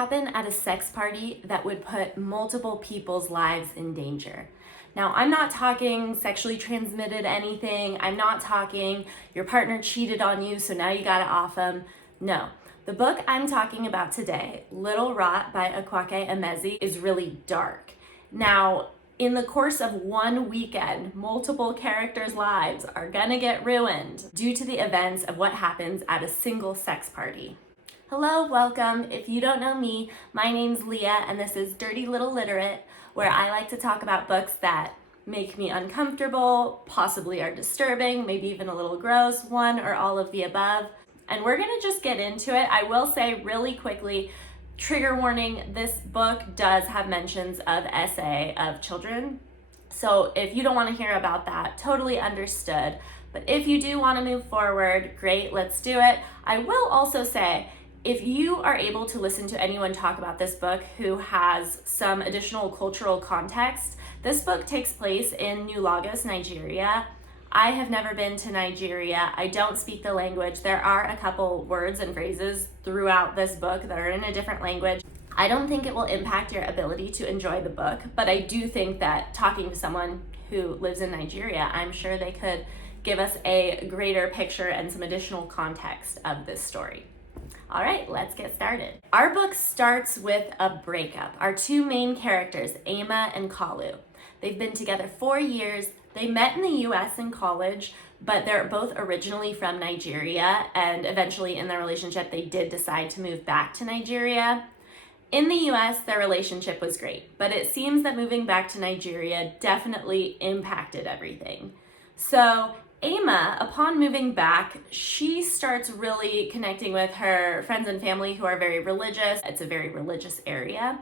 happen at a sex party that would put multiple people's lives in danger? Now, I'm not talking sexually transmitted anything. I'm not talking your partner cheated on you, so now you gotta off them. No. The book I'm talking about today, Little Rot by Akwaeke Emezi, is really dark. Now, in the course of one weekend, multiple characters' lives are gonna get ruined due to the events of what happens at a single sex party. Hello, welcome. If you don't know me, my name's Leah, and this is Dirty Little Literate, where I like to talk about books that make me uncomfortable, possibly are disturbing, maybe even a little gross, one or all of the above. And we're gonna just get into it. I will say really quickly, trigger warning, this book does have mentions of SA of children. So if you don't wanna hear about that, totally understood. But if you do wanna move forward, great, let's do it. I will also say, if you are able to listen to anyone talk about this book who has some additional cultural context, this book takes place in New Lagos, Nigeria. I have never been to Nigeria. I don't speak the language. There are a couple words and phrases throughout this book that are in a different language. I don't think it will impact your ability to enjoy the book, but I do think that talking to someone who lives in Nigeria, I'm sure they could give us a greater picture and some additional context of this story. All right, let's get started. Our book starts with a breakup. Our two main characters, Ama and Kalu. They've been together 4 years. They met in the US in college, but they're both originally from Nigeria, and eventually in their relationship, they did decide to move back to Nigeria. In the US, their relationship was great, but it seems that moving back to Nigeria definitely impacted everything. So Ama, upon moving back, she starts really connecting with her friends and family who are very religious. It's a very religious area,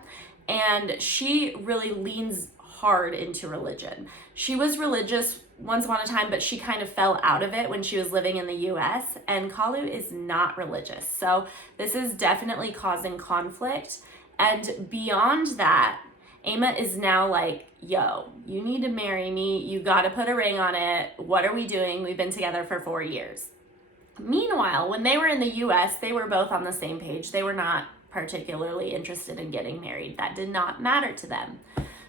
and she really leans hard into religion. She was religious once upon a time, but she kind of fell out of it when she was living in the US, and Kalu is not religious. So this is definitely causing conflict. And beyond that, Ama is now like, yo, you need to marry me. You got to put a ring on it. What are we doing? We've been together for 4 years. Meanwhile, when they were in the US, they were both on the same page. They were not particularly interested in getting married. That did not matter to them.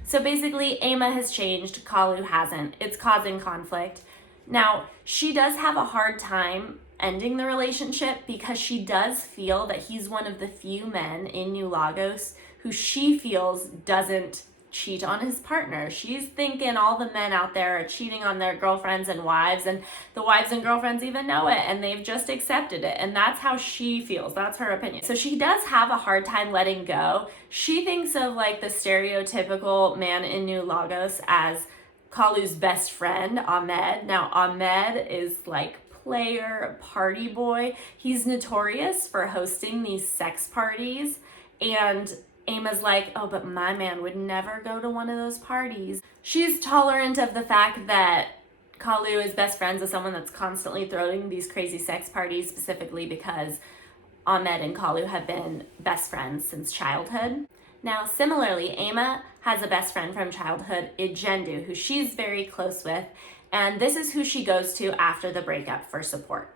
So basically, Ama has changed, Kalu hasn't. It's causing conflict. Now, she does have a hard time ending the relationship because she does feel that he's one of the few men in New Lagos who she feels doesn't cheat on his partner. She's thinking all the men out there are cheating on their girlfriends and wives, and the wives and girlfriends even know it, and they've just accepted it. And that's how she feels. That's her opinion. So she does have a hard time letting go. She thinks of like the stereotypical man in New Lagos as Kalu's best friend, Ahmed. Now, Ahmed is like player, party boy. He's notorious for hosting these sex parties, and Ama's like, oh, but my man would never go to one of those parties. She's tolerant of the fact that Kalu is best friends with someone that's constantly throwing these crazy sex parties, specifically because Ahmed and Kalu have been best friends since childhood. Now, similarly, Ama has a best friend from childhood, Ijendu, who she's very close with, and this is who she goes to after the breakup for support.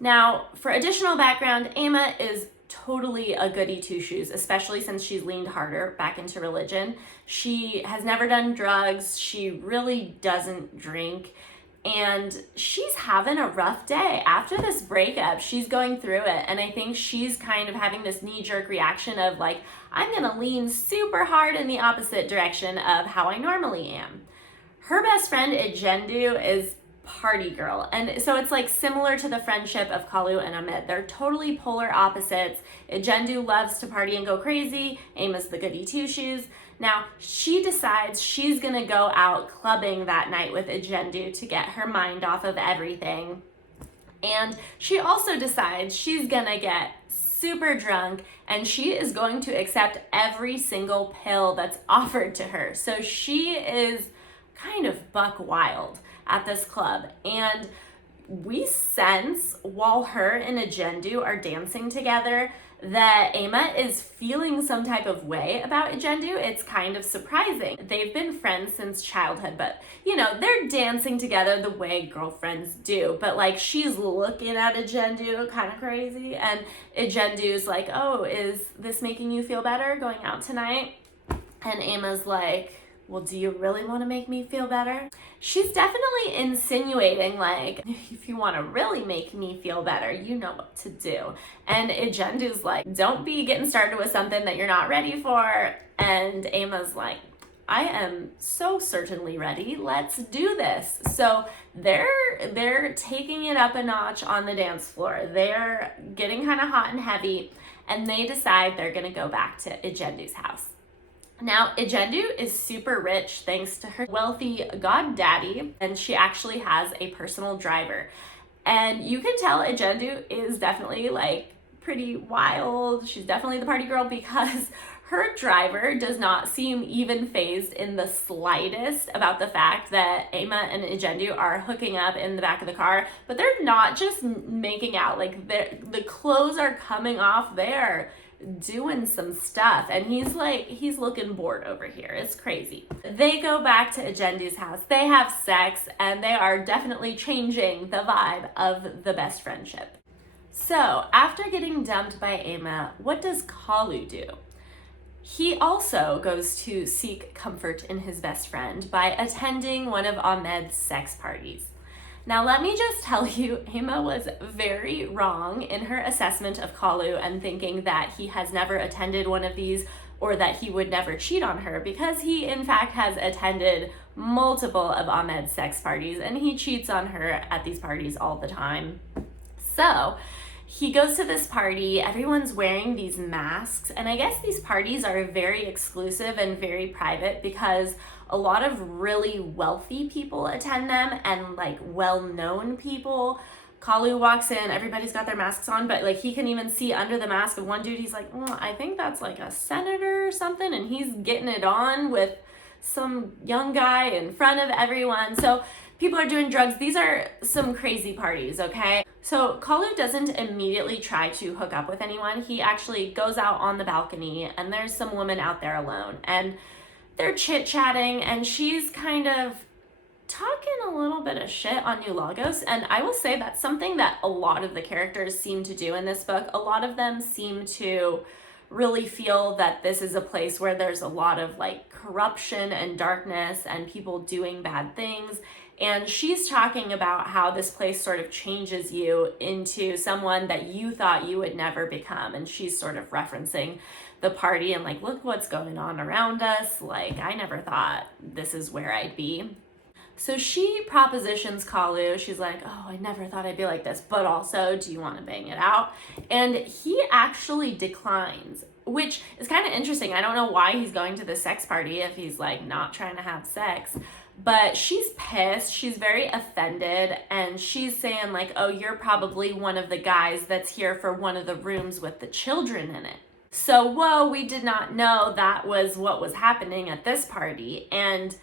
Now, for additional background, Ama is totally a goody two-shoes, especially since she's leaned harder back into religion. She has never done drugs. She really doesn't drink. And she's having a rough day. After this breakup, she's going through it. And I think she's kind of having this knee-jerk reaction of like, I'm gonna lean super hard in the opposite direction of how I normally am. Her best friend, Ijendu, is party girl. And so it's like similar to the friendship of Kalu and Ahmed. They're totally polar opposites. Ijendu loves to party and go crazy. Ama's the goody two-shoes. Now, she decides she's gonna go out clubbing that night with Ijendu to get her mind off of everything. And she also decides she's gonna get super drunk and she is going to accept every single pill that's offered to her. So she is kind of buck wild at this club, and we sense while her and Ijendu are dancing together that Emma is feeling some type of way about Ejendu. It's kind of surprising. They've been friends since childhood, but you know, they're dancing together the way girlfriends do. But like, she's looking at Ejendu kind of crazy, and Ejendu's like, oh, is this making you feel better going out tonight? And Emma's like, well, do you really want to make me feel better? She's definitely insinuating, like, if you want to really make me feel better, you know what to do. And Ejendu's like, don't be getting started with something that you're not ready for. And Emma's like, I am so certainly ready. Let's do this. So they're taking it up a notch on the dance floor. They're getting kind of hot and heavy, and they decide they're going to go back to Ejendu's house. Now, Ejendu is super rich thanks to her wealthy goddaddy, and she actually has a personal driver. And you can tell Ejendu is definitely like pretty wild. She's definitely the party girl, because her driver does not seem even fazed in the slightest about the fact that Emma and Ejendu are hooking up in the back of the car. But they're not just making out, like the clothes are coming off there, doing some stuff, and he's looking bored over here. It's crazy. They go back to Ejendu's house, they have sex, and they are definitely changing the vibe of the best friendship. So after getting dumped by Emma, what does Kalu do? He also goes to seek comfort in his best friend by attending one of Ahmed's sex parties. Now, let me just tell you, Emma was very wrong in her assessment of Kalu and thinking that he has never attended one of these or that he would never cheat on her, because he, in fact, has attended multiple of Ahmed's sex parties, and he cheats on her at these parties all the time. So he goes to this party, everyone's wearing these masks, and I guess these parties are very exclusive and very private because a lot of really wealthy people attend them, and like well-known people. Kalu walks in, everybody's got their masks on, but like he can even see under the mask of one dude. He's like, I think that's like a senator or something, and he's getting it on with some young guy in front of everyone. So people are doing drugs. These are some crazy parties, okay? So Kalu doesn't immediately try to hook up with anyone. He actually goes out on the balcony, and there's some woman out there alone, and they're chit-chatting, and she's kind of talking a little bit of shit on New Lagos. And I will say that's something that a lot of the characters seem to do in this book. A lot of them seem to really feel that this is a place where there's a lot of like corruption and darkness and people doing bad things. And she's talking about how this place sort of changes you into someone that you thought you would never become. And she's sort of referencing the party and like, look what's going on around us. Like, I never thought this is where I'd be. So she propositions Kalu. She's like, oh, I never thought I'd be like this, but also, do you want to bang it out? And he actually declines, which is kind of interesting. I don't know why he's going to the sex party if he's like not trying to have sex. But she's pissed, she's very offended, and she's saying like, oh, you're probably one of the guys that's here for one of the rooms with the children in it. So, whoa, we did not know that was what was happening at this party. And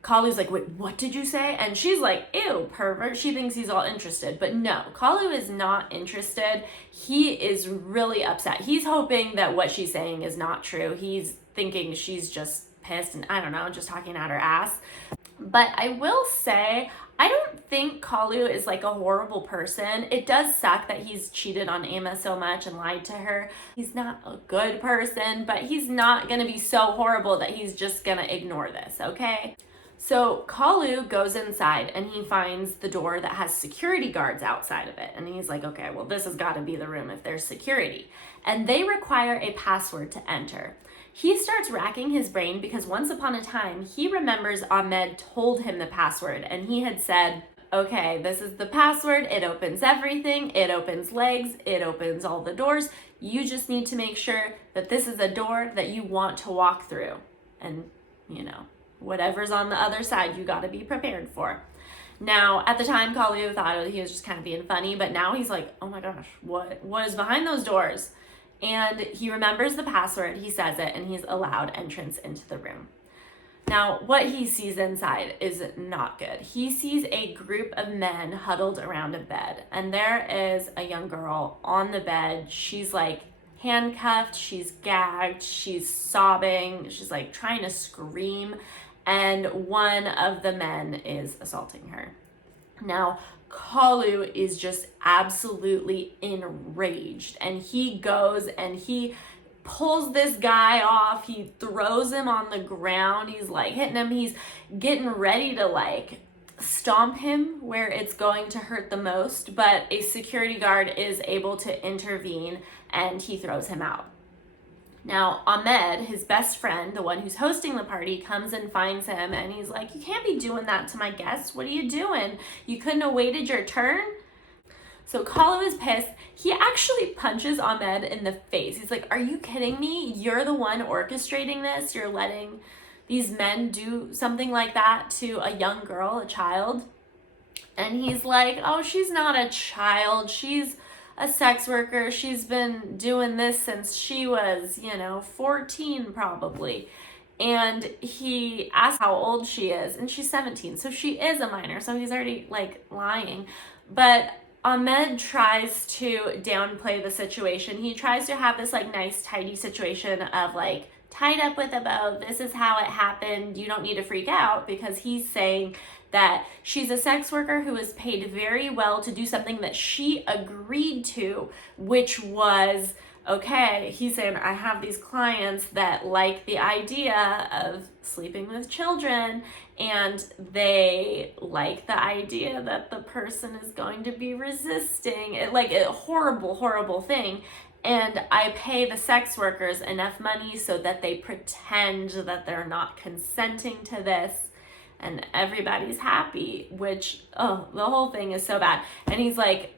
Kalu's like, wait, what did you say? And she's like, ew, pervert. She thinks he's all interested. But no, Kalu is not interested. He is really upset. He's hoping that what she's saying is not true. He's thinking she's just pissed and, I don't know, just talking out her ass. But I will say, I don't think Kalu is like a horrible person. It does suck that he's cheated on Emma so much and lied to her. He's not a good person, but he's not gonna be so horrible that he's just gonna ignore this, okay? So Kalu goes inside and he finds the door that has security guards outside of it. And he's like, okay, well, this has gotta be the room if there's security. And they require a password to enter. He starts racking his brain because once upon a time, he remembers Ahmed told him the password and he had said, okay, this is the password. It opens everything. It opens legs. It opens all the doors. You just need to make sure that this is a door that you want to walk through. And, you know, whatever's on the other side, you got to be prepared for. Now, at the time, Kalu thought he was just kind of being funny, but now he's like, oh my gosh, what is behind those doors? And he remembers the password, he says it, and he's allowed entrance into the room. Now, what he sees inside is not good. He sees a group of men huddled around a bed, and there is a young girl on the bed. She's like handcuffed, she's gagged, she's sobbing, she's like trying to scream, and one of the men is assaulting her. Now, Kalu is just absolutely enraged, and he goes and he pulls this guy off. He throws him on the ground. He's like hitting him. He's getting ready to like stomp him where it's going to hurt the most, but a security guard is able to intervene and he throws him out. Now, Ahmed, his best friend, the one who's hosting the party, comes and finds him, and he's like, you can't be doing that to my guests. What are you doing? You couldn't have waited your turn? So Kalu is pissed. He actually punches Ahmed in the face. He's like, are you kidding me? You're the one orchestrating this. You're letting these men do something like that to a young girl, a child. And he's like, oh, she's not a child. She's a sex worker. She's been doing this since she was, 14 probably. And he asks how old she is, and she's 17. So she is a minor. So he's already like lying. But Ahmed tries to downplay the situation. He tries to have this like nice, tidy situation of like tied up with a bow. This is how it happened. You don't need to freak out, because he's saying that she's a sex worker who was paid very well to do something that she agreed to, which was, okay, he's saying, I have these clients that like the idea of sleeping with children, and they like the idea that the person is going to be resisting it, like a horrible, horrible thing. And I pay the sex workers enough money so that they pretend that they're not consenting to this, and everybody's happy, which, the whole thing is so bad. And he's like,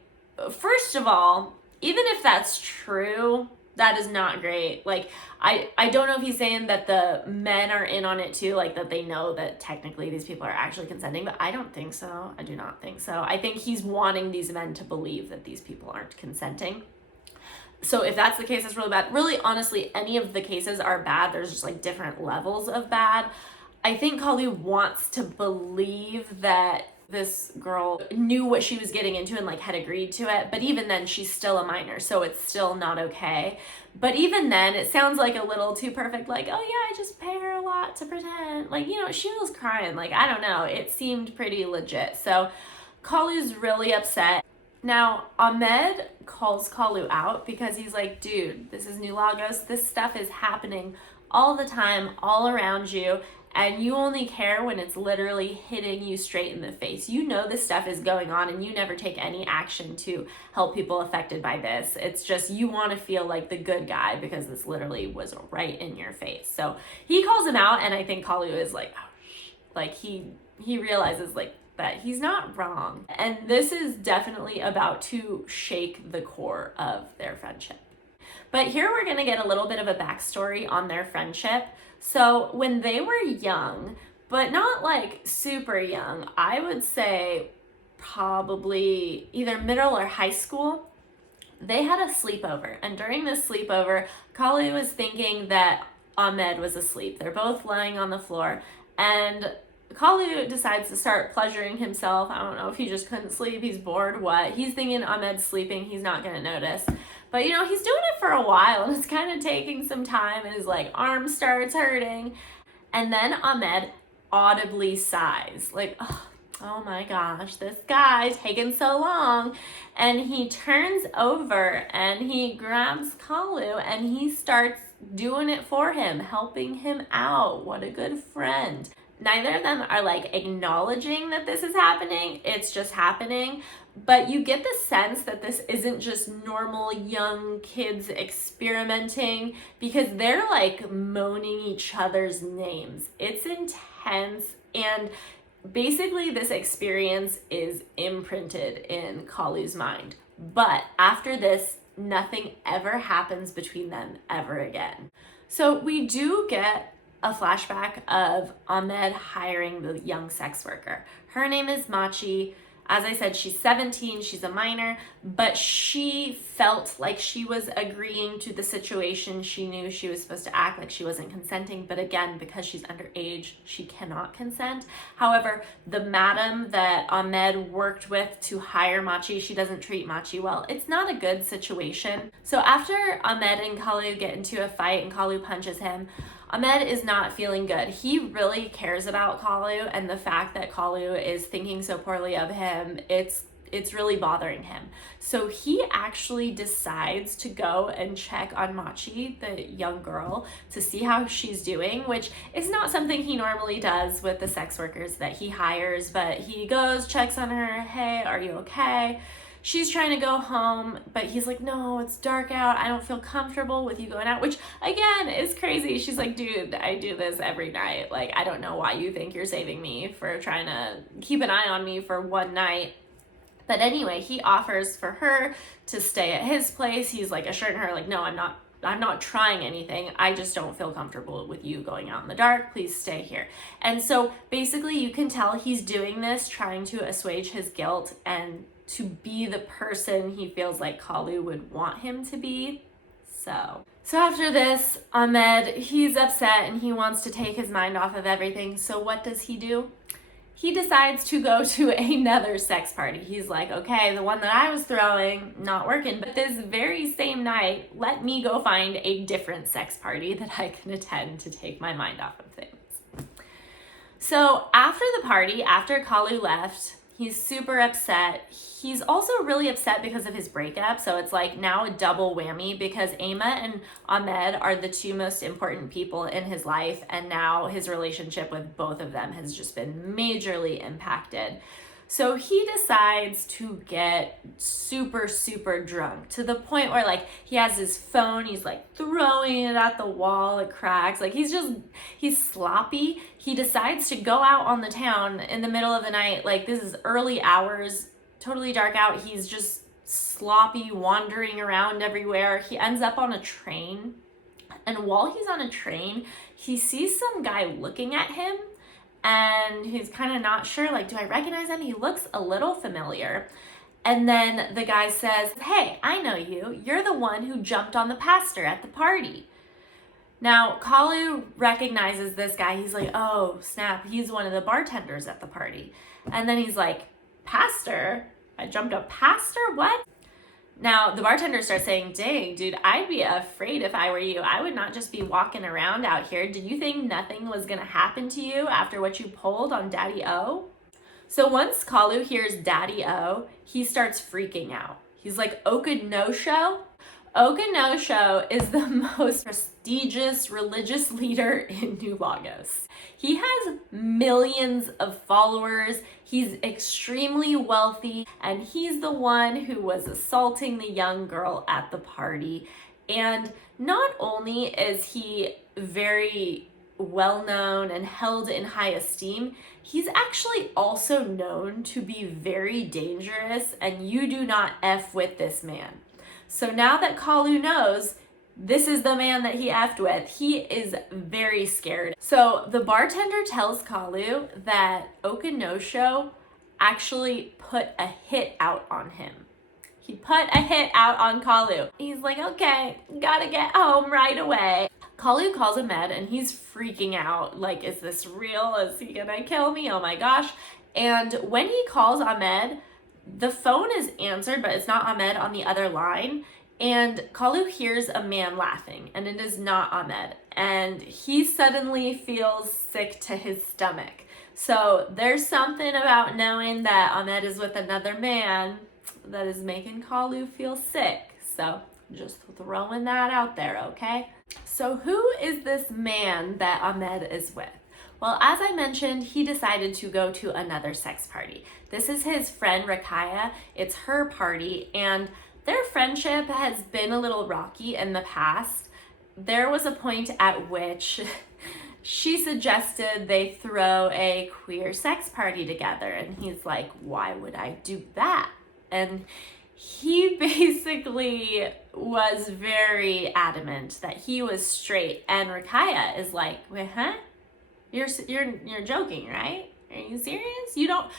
first of all, even if that's true, that is not great. Like, I don't know if he's saying that the men are in on it too, like that they know that technically these people are actually consenting, but I don't think so. I do not think so. I think he's wanting these men to believe that these people aren't consenting. So if that's the case, it's really bad. Really, honestly, any of the cases are bad. There's just like different levels of bad. I think Kalu wants to believe that this girl knew what she was getting into and like had agreed to it, but even then she's still a minor, so it's still not okay. But even then it sounds like a little too perfect, like, oh yeah, I just pay her a lot to pretend, like, she was crying, like, I don't know, it seemed pretty legit. So Kalu's really upset. Now Ahmed calls Kalu out because he's like, dude, this is New Lagos, this stuff is happening all the time, all around you, and you only care when it's literally hitting you straight in the face. You know this stuff is going on, and you never take any action to help people affected by this. It's just you want to feel like the good guy because this literally was right in your face. So he calls him out, and I think Kalu is like, oh, like he realizes like that he's not wrong. And this is definitely about to shake the core of their friendship. But here we're going to get a little bit of a backstory on their friendship. So when they were young, but not like super young, I would say probably either middle or high school, they had a sleepover. And during this sleepover, Kalu was thinking that Ahmed was asleep. They're both lying on the floor, and Kalu decides to start pleasuring himself. I don't know if he just couldn't sleep, he's bored, what. He's thinking Ahmed's sleeping, he's not going to notice. But he's doing it for a while, and it's kind of taking some time, and his like arm starts hurting. And then Ahmed audibly sighs, like, oh my gosh, this guy's taking so long. And he turns over and he grabs Kalu and he starts doing it for him, helping him out. What a good friend. Neither of them are like acknowledging that this is happening, it's just happening. But you get the sense that this isn't just normal young kids experimenting, because they're like moaning each other's names. It's intense, and basically this experience is imprinted in Kalu's mind. But after this, nothing ever happens between them ever again. So we do get a flashback of Ahmed hiring the young sex worker. Her name is Machi. As I said, she's 17, she's a minor, but she felt like she was agreeing to the situation. She knew she was supposed to act like she wasn't consenting, but again, because she's underage, she cannot consent. However, the madam that Ahmed worked with to hire Machi, she doesn't treat Machi well. It's not a good situation. So after Ahmed and Kalu get into a fight and Kalu punches him, Ahmed is not feeling good. He really cares about Kalu, and the fact that Kalu is thinking so poorly of him, it's really bothering him. So he actually decides to go and check on Machi, the young girl, to see how she's doing, which is not something he normally does with the sex workers that he hires, but he goes, checks on her, hey, are you okay? She's trying to go home, but he's like, no, it's dark out. I don't feel comfortable with you going out, which again is crazy. She's like, dude, I do this every night. Like, I don't know why you think you're saving me for trying to keep an eye on me for one night. But anyway, he offers for her to stay at his place. He's like assuring her, like, no, I'm not trying anything. I just don't feel comfortable with you going out in the dark. Please stay here. And so basically you can tell he's doing this, trying to assuage his guilt and to be the person he feels like Kalu would want him to be. So after this, Ahmed, he's upset and he wants to take his mind off of everything. So what does he do? He decides to go to another sex party. He's like, okay, the one that I was throwing, not working, but this very same night, let me go find a different sex party that I can attend to take my mind off of things. So after the party, after Kalu left, he's super upset. He's also really upset because of his breakup. So it's like now a double whammy because Emma and Ahmed are the two most important people in his life. And now his relationship with both of them has just been majorly impacted. So he decides to get super, super drunk to the point where like he has his phone, he's like throwing it at the wall, it cracks. Like he's sloppy. He decides to go out on the town in the middle of the night. Like this is early hours, totally dark out. He's just sloppy, wandering around everywhere. He ends up on a train. And while he's on a train, he sees some guy looking at him. And he's kind of not sure, like, do I recognize him? He looks a little familiar. And then the guy says, hey, I know you. You're the one who jumped on the pastor at the party. Now, Kalu recognizes this guy. He's like, oh, snap. He's one of the bartenders at the party. And then he's like, pastor? I jumped a pastor? What? Now, the bartender starts saying, dang, dude, I'd be afraid if I were you. I would not just be walking around out here. Did you think nothing was going to happen to you after what you pulled on Daddy O? So once Kalu hears Daddy O, he starts freaking out. He's like, Okanosho? Okanosho is the most prestigious religious leader in New Lagos. He has millions of followers. He's extremely wealthy, and he's the one who was assaulting the young girl at the party. And not only is he very well known and held in high esteem, he's actually also known to be very dangerous, and you do not F with this man. So now that Kalu knows this is the man that he effed with, he is very scared. So the bartender tells Kalu that Okanosho actually put a hit out on him. He put a hit out on Kalu. He's like, okay, gotta get home right away. Kalu calls Ahmed and he's freaking out. Like, is this real? Is he gonna kill me? Oh my gosh. And when he calls Ahmed, the phone is answered, but it's not Ahmed on the other line. And Kalu hears a man laughing, and it is not Ahmed. And he suddenly feels sick to his stomach. So there's something about knowing that Ahmed is with another man that is making Kalu feel sick. So just throwing that out there, okay? So who is this man that Ahmed is with? Well, as I mentioned, he decided to go to another sex party. This is his friend Rakaya. It's her party, and their friendship has been a little rocky in the past. There was a point at which she suggested they throw a queer sex party together, and he's like, why would I do that? And he basically was very adamant that he was straight, and Rakaya is like, wait, huh? You're joking, right? Are you serious? You don't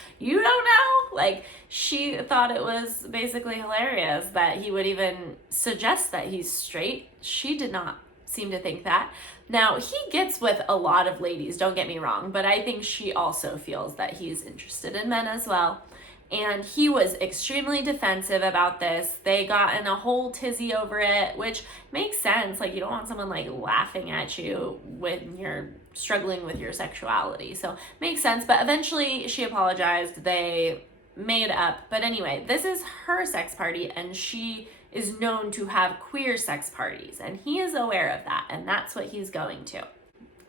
know? Like, she thought it was basically hilarious that he would even suggest that he's straight. She did not seem to think that. Now, he gets with a lot of ladies, don't get me wrong, but I think she also feels that he's interested in men as well. And he was extremely defensive about this. They got in a whole tizzy over it, which makes sense. Like, you don't want someone like laughing at you when you're struggling with your sexuality. So makes sense. But eventually she apologized. They made up. But anyway, this is her sex party, and she is known to have queer sex parties, and he is aware of that, and that's what he's going to.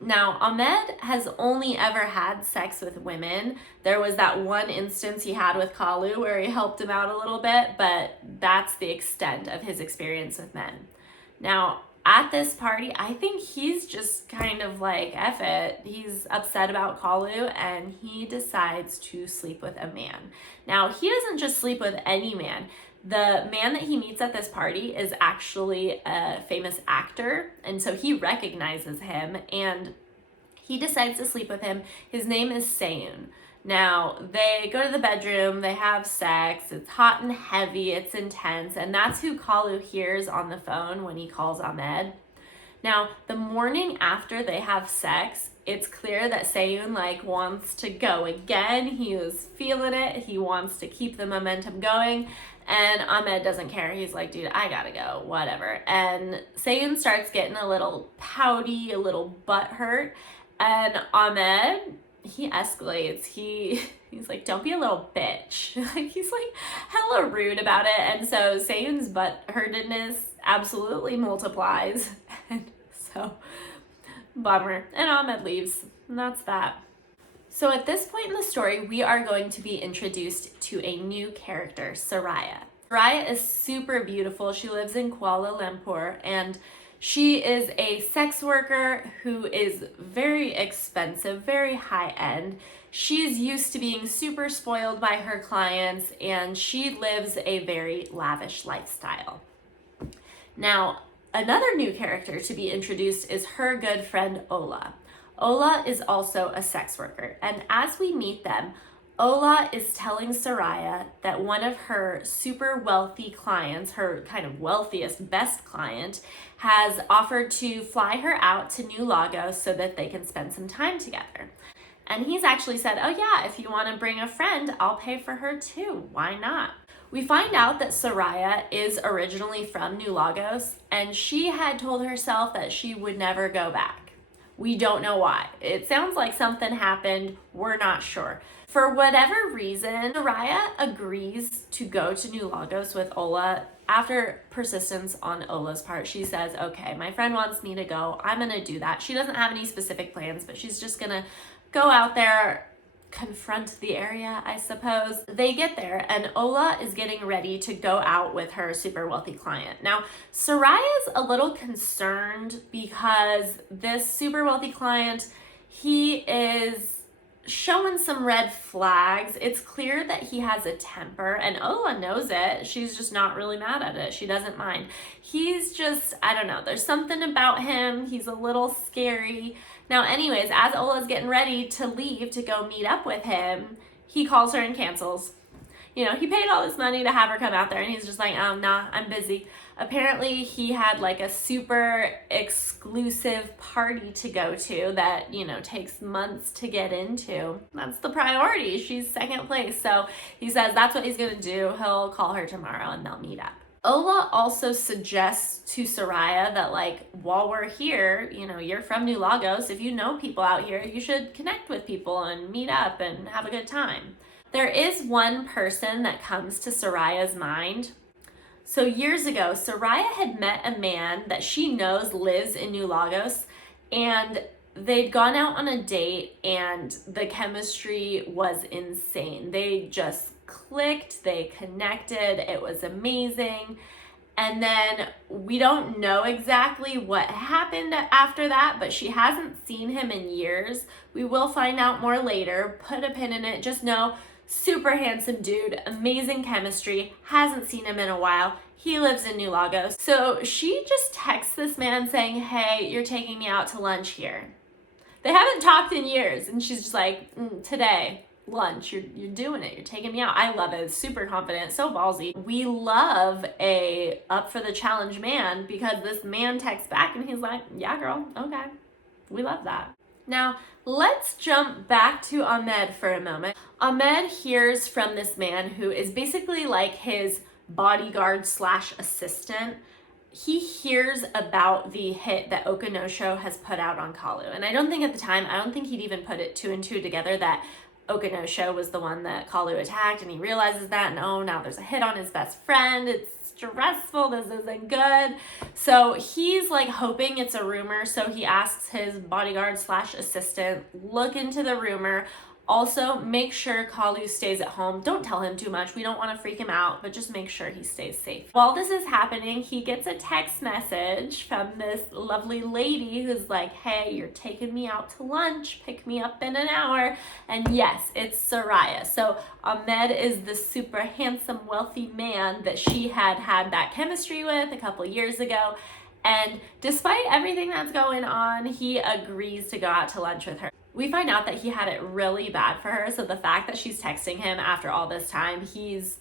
Now, Ahmed has only ever had sex with women. There was that one instance he had with Kalu where he helped him out a little bit, but that's the extent of his experience with men. Now, at this party, I think he's just kind of like, F it. He's upset about Kalu, and he decides to sleep with a man. Now, he doesn't just sleep with any man. The man that he meets at this party is actually a famous actor, and so he recognizes him, and he decides to sleep with him. His name is Seyun. Now, they go to the bedroom, they have sex, it's hot and heavy, it's intense, and that's who Kalu hears on the phone when he calls Ahmed. Now, the morning after they have sex, it's clear that Seyun wants to go again. He was feeling it. He wants to keep the momentum going. And Ahmed doesn't care. He's like, dude, I gotta go, whatever. And Seyun starts getting a little pouty, a little butthurt. And Ahmed, he escalates. He's like, don't be a little bitch. He's like hella rude about it. And so Seyun's butthurtedness absolutely multiplies. And so, bummer. And Ahmed leaves. And that's that. So at this point in the story, we are going to be introduced to a new character, Soraya. Soraya is super beautiful. She lives in Kuala Lumpur, and she is a sex worker who is very expensive, very high end. She's used to being super spoiled by her clients, and she lives a very lavish lifestyle. Now, another new character to be introduced is her good friend, Ola. Ola is also a sex worker, and as we meet them, Ola is telling Soraya that one of her super wealthy clients, her kind of wealthiest, best client, has offered to fly her out to New Lagos so that they can spend some time together. And he's actually said, oh yeah, if you want to bring a friend, I'll pay for her too. Why not? We find out that Soraya is originally from New Lagos, and she had told herself that she would never go back. We don't know why. It sounds like something happened. We're not sure. For whatever reason, Soraya agrees to go to New Lagos with Ola. After persistence on Ola's part, she says, okay, my friend wants me to go. I'm going to do that. She doesn't have any specific plans, but she's just going to go out there, confront the area, I suppose. They get there, and Ola is getting ready to go out with her super wealthy client. Now, Soraya's a little concerned because this super wealthy client, he is showing some red flags. It's clear that he has a temper, and Ola knows it. She's just not really mad at it. She doesn't mind. He's just, I don't know, there's something about him. He's a little scary. Now, anyways, as Ola's getting ready to leave to go meet up with him, he calls her and cancels. You know, he paid all this money to have her come out there, and he's just like, nah, I'm busy. Apparently, he had like a super exclusive party to go to that, you know, takes months to get into. That's the priority. She's second place. So he says that's what he's going to do. He'll call her tomorrow and they'll meet up. Ola also suggests to Soraya that, like, while we're here, you know, you're from New Lagos. If you know people out here, you should connect with people and meet up and have a good time. There is one person that comes to Soraya's mind. So years ago, Soraya had met a man that she knows lives in New Lagos, and they'd gone out on a date, and the chemistry was insane. They just clicked, they connected, it was amazing. And then we don't know exactly what happened after that, but she hasn't seen him in years. We will find out more later. Put a pin in it. Just know, super handsome dude, amazing chemistry, hasn't seen him in a while. He lives in New Lagos. So she just texts this man saying, hey, you're taking me out to lunch here. They haven't talked in years, and she's just like, today, lunch, you're doing it. You're taking me out. I love it. Super confident, so ballsy. We love a up for the challenge man because this man texts back and he's like, yeah, girl, okay. We love that. Now, let's jump back to Ahmed for a moment. Ahmed hears from this man who is basically like his bodyguard slash assistant. He hears about the hit that Okonosho has put out on Kalu. And I don't think at the time, I don't think he'd even put it two and two together that Okonosho was the one that Kalu attacked, and he realizes that, and oh, now there's a hit on his best friend. It's stressful. This isn't good. So he's like hoping it's a rumor. So he asks his bodyguard slash assistant, look into the rumor. Also, make sure Kalu stays at home. Don't tell him too much. We don't want to freak him out, but just make sure he stays safe. While this is happening, he gets a text message from this lovely lady who's like, hey, you're taking me out to lunch. Pick me up in an hour. And yes, it's Soraya. So Ahmed is the super handsome, wealthy man that she had that chemistry with a couple years ago. And despite everything that's going on, he agrees to go out to lunch with her. We find out that he had it really bad for her, so the fact that she's texting him after all this time, he's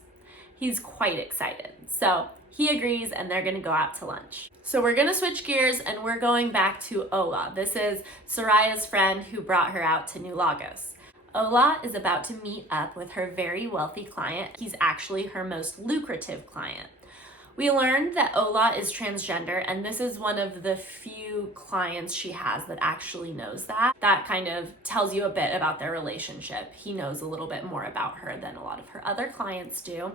quite excited. So he agrees, and they're gonna go out to lunch. So we're gonna switch gears, and we're going back to Ola. This is Soraya's friend who brought her out to New Lagos. Ola is about to meet up with her very wealthy client. He's actually her most lucrative client. We learned that Ola is transgender, and this is one of the few clients she has that actually knows that. That kind of tells you a bit about their relationship. He knows a little bit more about her than a lot of her other clients do.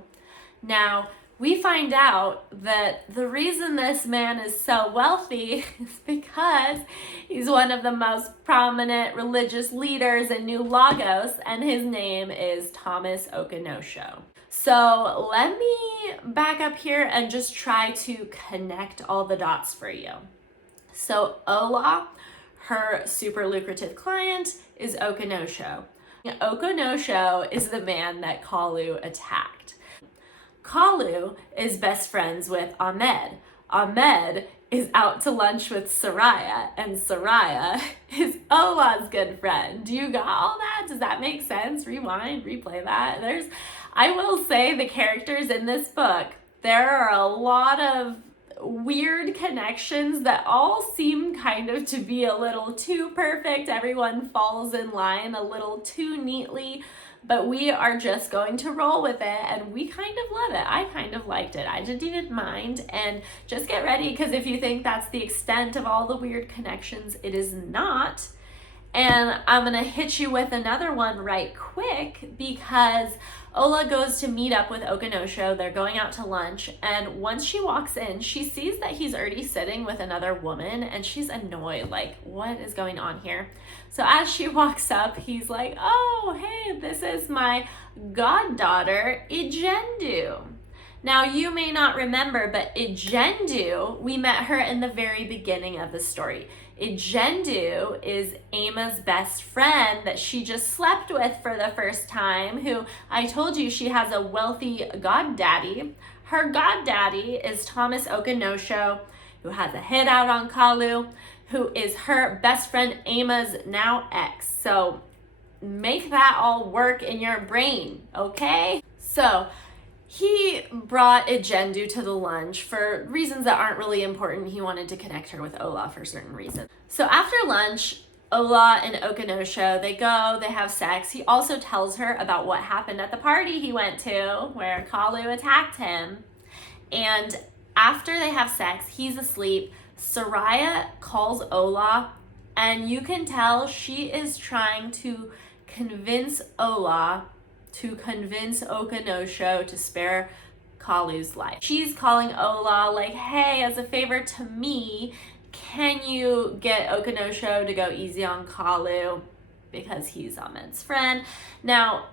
Now, we find out that the reason this man is so wealthy is because he's one of the most prominent religious leaders in New Lagos, and his name is Thomas Okonosho. So let me back up here and just try to connect all the dots for you. So Ola, her super lucrative client, is Okonosho. Okonosho is the man that Kalu attacked. Kalu is best friends with Ahmed. Ahmed is out to lunch with Soraya, and Soraya is Ola's good friend. Do you got all that? Does that make sense? Rewind, replay that. I will say the characters in this book, there are a lot of weird connections that all seem kind of to be a little too perfect. Everyone falls in line a little too neatly, but we are just going to roll with it, and we kind of love it. I kind of liked it. I didn't mind, and just get ready, because if you think that's the extent of all the weird connections, it is not. And I'm gonna hit you with another one right quick, because Ola goes to meet up with Okonosho. They're going out to lunch, and once she walks in, she sees that he's already sitting with another woman, and she's annoyed, like, what is going on here? So as she walks up, he's like, oh, hey, this is my goddaughter, Ijendu. Now, you may not remember, but Ijendu, we met her in the very beginning of the story. Ijendu is Emma's best friend that she just slept with for the first time, who I told you she has a wealthy goddaddy. Her goddaddy is Thomas Okonosho, who has a hit out on Kalu, who is her best friend Emma's now ex. So make that all work in your brain, okay? So he brought Ijendu to the lunch for reasons that aren't really important. He wanted to connect her with Ola for certain reasons. So after lunch, Ola and Okonosho, they go, they have sex. He also tells her about what happened at the party he went to where Kalu attacked him. And after they have sex, he's asleep. Soraya calls Ola, and you can tell she is trying to convince Ola to convince Okonosho to spare Kalu's life. She's calling Ola like, hey, as a favor to me, can you get Okonosho to go easy on Kalu because he's Ahmed's friend? Now,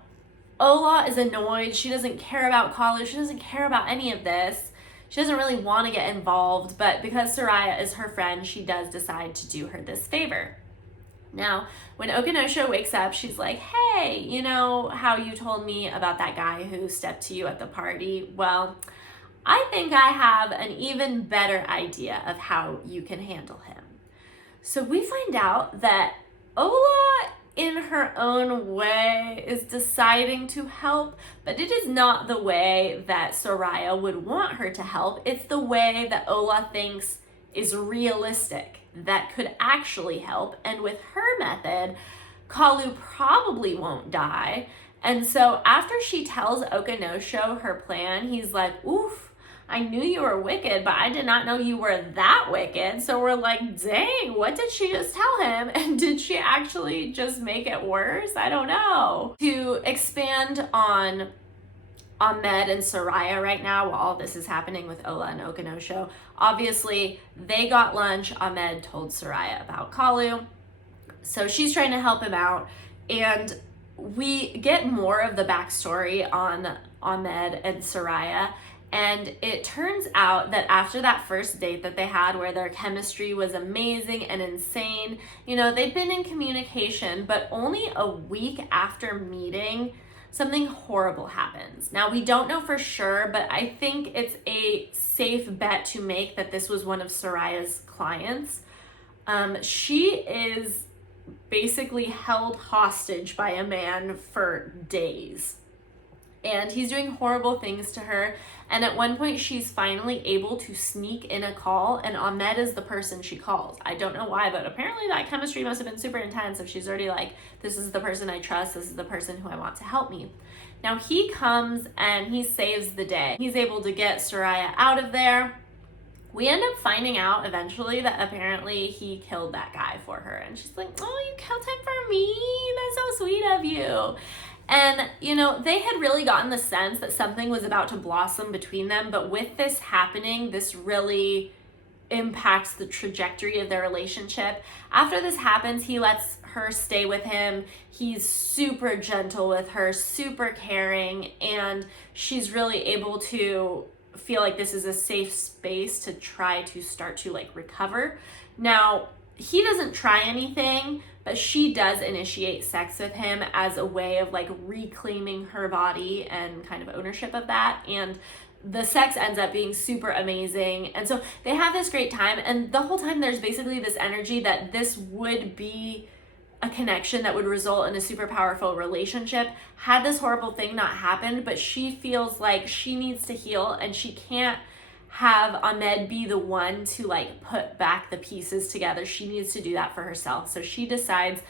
Ola is annoyed. She doesn't care about Kalu. She doesn't care about any of this. She doesn't really want to get involved, but because Soraya is her friend, she does decide to do her this favor. Now, when Okonosho wakes up, she's like, hey, you know how you told me about that guy who stepped to you at the party? Well, I think I have an even better idea of how you can handle him. So we find out that Ola, in her own way, is deciding to help, but it is not the way that Soraya would want her to help. It's the way that Ola thinks is realistic, that could actually help. And with her method, Kalu probably won't die. And so after she tells Okanosho her plan, he's like, oof, I knew you were wicked, but I did not know you were that wicked. So we're like, dang, what did she just tell him? And did she actually just make it worse? I don't know. To expand on Ahmed and Soraya right now, while all this is happening with Ola and Okanosho, obviously they got lunch. Ahmed told Soraya about Kalu. So she's trying to help him out. And we get more of the backstory on Ahmed and Soraya. And it turns out that after that first date that they had, where their chemistry was amazing and insane, you know, they've been in communication, but only a week after meeting, something horrible happens. Now, we don't know for sure, but I think it's a safe bet to make that this was one of Soraya's clients. She is basically held hostage by a man for days. And he's doing horrible things to her. And at one point, she's finally able to sneak in a call, and Ahmed is the person she calls. I don't know why, but apparently that chemistry must have been super intense if she's already like, this is the person I trust, this is the person who I want to help me. Now he comes and he saves the day. He's able to get Soraya out of there. We end up finding out eventually that apparently he killed that guy for her. And she's like, oh, you killed him for me? That's so sweet of you. And, you know, they had really gotten the sense that something was about to blossom between them. But with this happening, this really impacts the trajectory of their relationship. After this happens, he lets her stay with him. He's super gentle with her, super caring. And she's really able to feel like this is a safe space to try to start to like recover. Now, he doesn't try anything, but she does initiate sex with him as a way of like reclaiming her body and kind of ownership of that. And the sex ends up being super amazing. And so they have this great time. And the whole time there's basically this energy that this would be a connection that would result in a super powerful relationship had this horrible thing not happened. But she feels like she needs to heal, and she can't have Ahmed be the one to like put back the pieces together. She needs to do that for herself. So she decides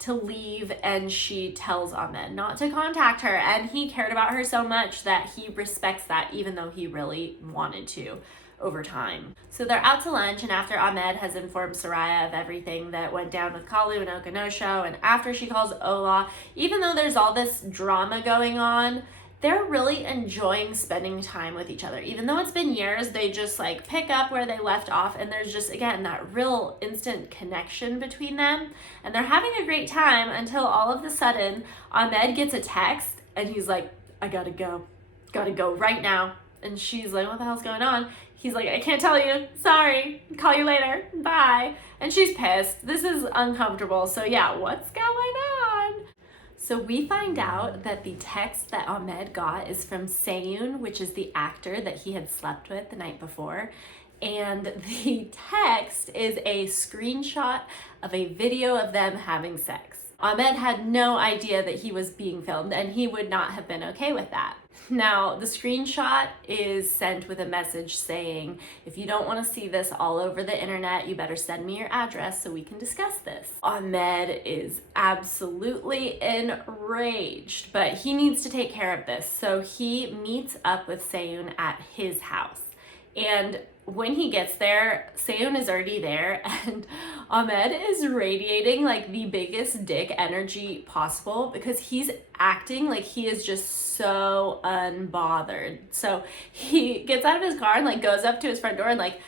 to leave, and she tells Ahmed not to contact her. And he cared about her so much that he respects that, even though he really wanted to over time. So they're out to lunch, and after Ahmed has informed Soraya of everything that went down with Kalu and Okanosho, and after she calls Ola, even though there's all this drama going on, they're really enjoying spending time with each other. Even though it's been years, they just like pick up where they left off, and there's just, again, that real instant connection between them. And they're having a great time until all of a sudden, Ahmed gets a text, and he's like, I gotta go right now. And she's like, what the hell's going on? He's like, I can't tell you, sorry, call you later, bye. And she's pissed. This is uncomfortable. So yeah, what's going on? So we find out that the text that Ahmed got is from Seyun, which is the actor that he had slept with the night before. And the text is a screenshot of a video of them having sex. Ahmed had no idea that he was being filmed, and he would not have been okay with that. Now, the screenshot is sent with a message saying, if you don't want to see this all over the internet, you better send me your address so we can discuss this. Ahmed is absolutely enraged, but he needs to take care of this. So he meets up with Seyun at his house. And when he gets there, Seyun is already there, and Ahmed is radiating like the biggest dick energy possible because he's acting like he is just so unbothered. So he gets out of his car and like goes up to his front door, and like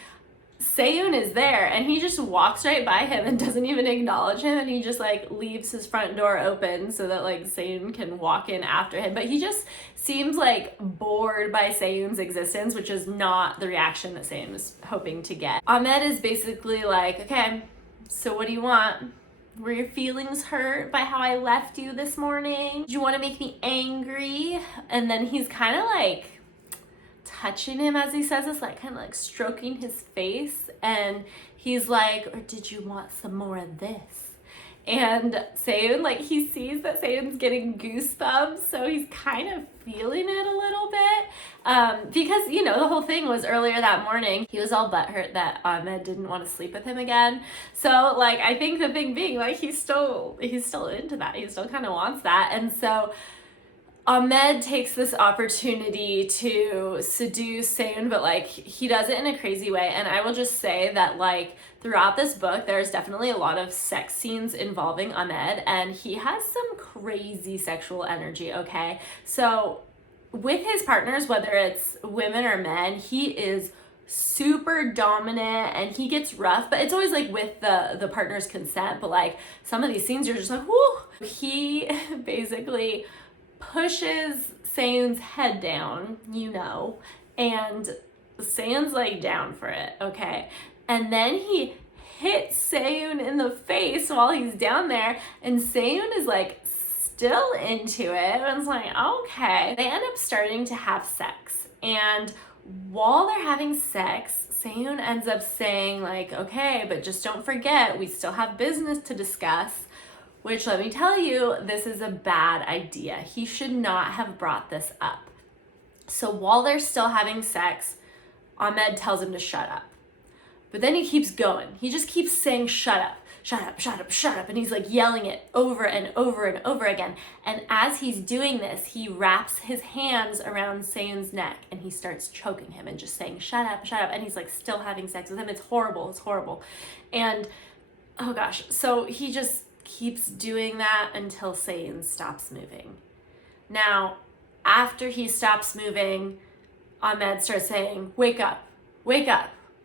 Seyun is there, and he just walks right by him and doesn't even acknowledge him, and he just like leaves his front door open so that like Seyun can walk in after him. But he just seems like bored by Seyun's existence, which is not the reaction that Seyun was hoping to get. Ahmed is basically like, okay, so what do you want? Were your feelings hurt by how I left you this morning? Do you want to make me angry? And then he's kind of like touching him as he says this, like kind of like stroking his face, and he's like, or did you want some more of this? And Seyun, like, he sees that Seyun's getting goosebumps, so he's kind of feeling it a little bit. Because, you know, the whole thing was earlier that morning, he was all butthurt that Ahmed didn't want to sleep with him again. So, like, I think the thing being, like, he's still into that. He still kind of wants that. And so Ahmed takes this opportunity to seduce Seyun, but like he does it in a crazy way. And I will just say that like throughout this book, there's definitely a lot of sex scenes involving Ahmed, and he has some crazy sexual energy, okay? So with his partners, whether it's women or men, he is super dominant and he gets rough, but it's always like with the partner's consent. But like some of these scenes, you're just like, whoo! He basically pushes Seyun's head down, you know, and Seyun's like down for it, okay? And then he hits Seyun in the face while he's down there, and Seyun is like still into it. And it's like, okay. They end up starting to have sex, and while they're having sex, Seyun ends up saying like, okay, but just don't forget, we still have business to discuss. Which, let me tell you, this is a bad idea. He should not have brought this up. So while they're still having sex, Ahmed tells him to shut up. But then he keeps going. He just keeps saying, shut up, shut up, shut up, shut up. And he's like yelling it over and over and over again. And as he's doing this, he wraps his hands around Seyun's neck and he starts choking him and just saying, shut up, shut up. And he's like still having sex with him. It's horrible. It's horrible. And oh gosh, so he just keeps doing that until Seyun stops moving. Now, after he stops moving, Ahmed starts saying, wake up,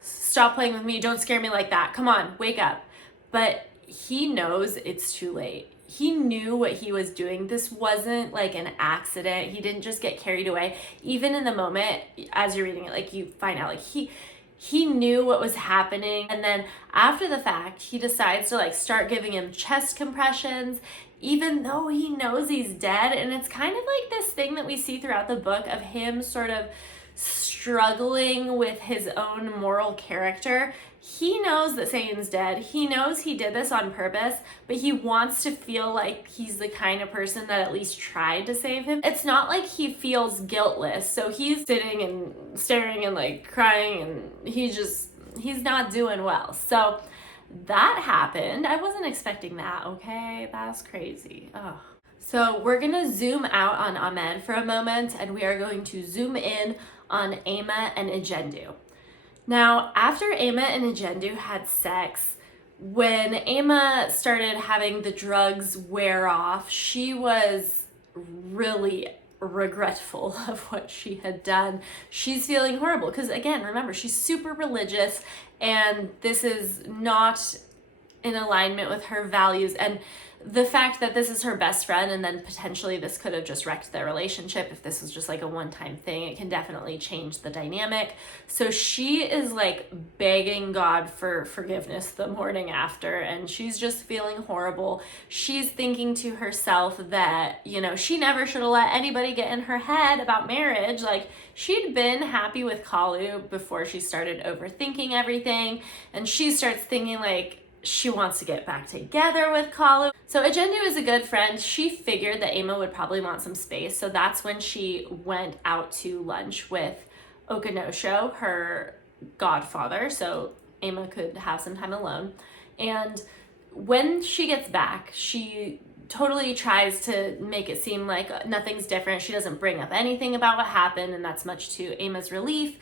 stop playing with me, don't scare me like that, come on, wake up. But he knows it's too late. He knew what he was doing. This wasn't like an accident. He didn't just get carried away. Even in the moment, as you're reading it, like you find out, like he knew what was happening. And then after the fact, he decides to like start giving him chest compressions, even though he knows he's dead. And it's kind of like this thing that we see throughout the book of him sort of struggling with his own moral character. He knows that Seyun's dead. He knows he did this on purpose, but he wants to feel like he's the kind of person that at least tried to save him. It's not like he feels guiltless. So he's sitting and staring and like crying, and he's not doing well. So that happened. I wasn't expecting that, okay? That's crazy. Oh. So we're gonna zoom out on Ahmed for a moment, and we are going to zoom in on Emma and Ejendu. Now, after Emma and Ejendu had sex, when Emma started having the drugs wear off, she was really regretful of what she had done. She's feeling horrible because, again, remember, she's super religious, and this is not in alignment with her values. And the fact that this is her best friend, and then potentially this could have just wrecked their relationship if this was just like a one-time thing, it can definitely change the dynamic. So she is like begging God for forgiveness the morning after, and she's just feeling horrible. She's thinking to herself that, you know, she never should have let anybody get in her head about marriage. Like, she'd been happy with Kalu before she started overthinking everything, and she starts thinking like she wants to get back together with Kalu. So Ejendu is a good friend. She figured that Emma would probably want some space, so that's when she went out to lunch with Okanosho, her godfather, so Emma could have some time alone. And when she gets back, she totally tries to make it seem like nothing's different. She doesn't bring up anything about what happened, and that's much to Emma's relief.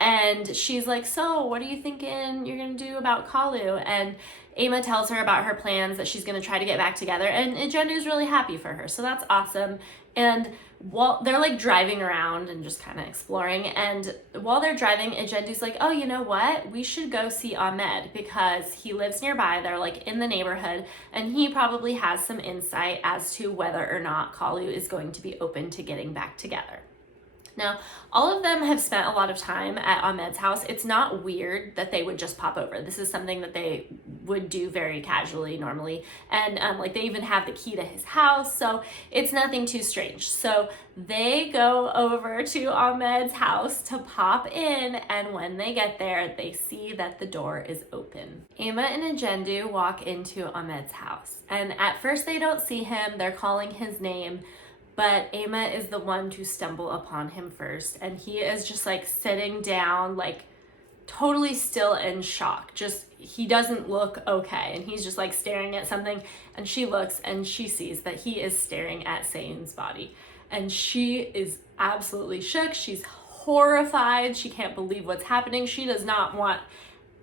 And she's like, so what are you thinking you're gonna do about Kalu? And Emma tells her about her plans, that she's gonna try to get back together, and Ejendu's really happy for her, so that's awesome. And while they're like driving around and just kind of exploring, and while they're driving, Ejendu's like, oh, you know what? We should go see Ahmed because he lives nearby. They're like in the neighborhood, and he probably has some insight as to whether or not Kalu is going to be open to getting back together. Now, all of them have spent a lot of time at Ahmed's house. It's not weird that they would just pop over. This is something that they would do very casually normally. And like they even have the key to his house, so it's nothing too strange. So they go over to Ahmed's house to pop in, and when they get there, they see that the door is open. Emma and Ajendu walk into Ahmed's house, and at first they don't see him. They're calling his name, but Emma is the one to stumble upon him first, and he is just like sitting down, like totally still in shock. Just, he doesn't look okay, and he's just like staring at something, and she looks and she sees that he is staring at Seyun's body, and she is absolutely shook. She's horrified. She can't believe what's happening. She does not want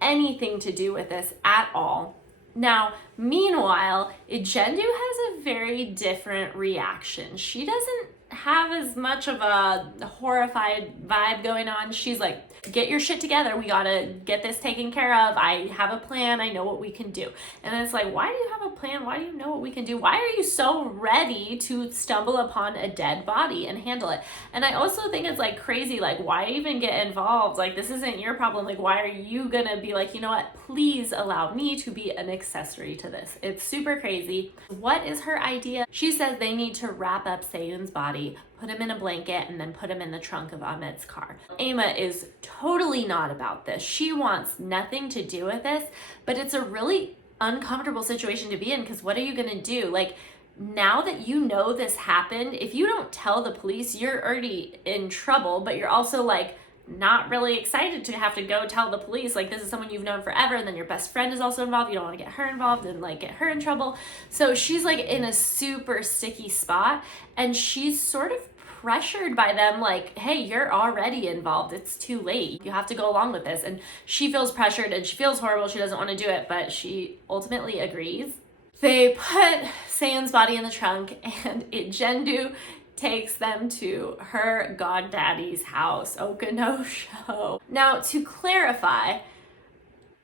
anything to do with this at all. Now, meanwhile, Ajendu has a very different reaction. She doesn't have as much of a horrified vibe going on. She's like, get your shit together. We gotta get this taken care of. I have a plan. I know what we can do. And it's like, why do you have a plan? Why do you know what we can do? Why are you so ready to stumble upon a dead body and handle it? And I also think it's like crazy, like, why even get involved? Like, this isn't your problem. Like, why are you gonna be like, you know what, please allow me to be an accessory to this? It's super crazy. What is her idea? She says they need to wrap up Seyun's body, put him in a blanket, and then put him in the trunk of Ahmed's car. Emma is totally not about this. She wants nothing to do with this, but it's a really uncomfortable situation to be in, because what are you gonna do? Like, now that you know this happened, if you don't tell the police, you're already in trouble, but you're also like not really excited to have to go tell the police. Like, this is someone you've known forever, and then your best friend is also involved. You don't want to get her involved and like get her in trouble. So she's like in a super sticky spot, and she's sort of pressured by them, like, hey, you're already involved. It's too late. You have to go along with this. And she feels pressured and she feels horrible. She doesn't want to do it, but she ultimately agrees. They put Seyun's body in the trunk, and Ajendu takes them to her goddaddy's house, Okonosho. Now, to clarify,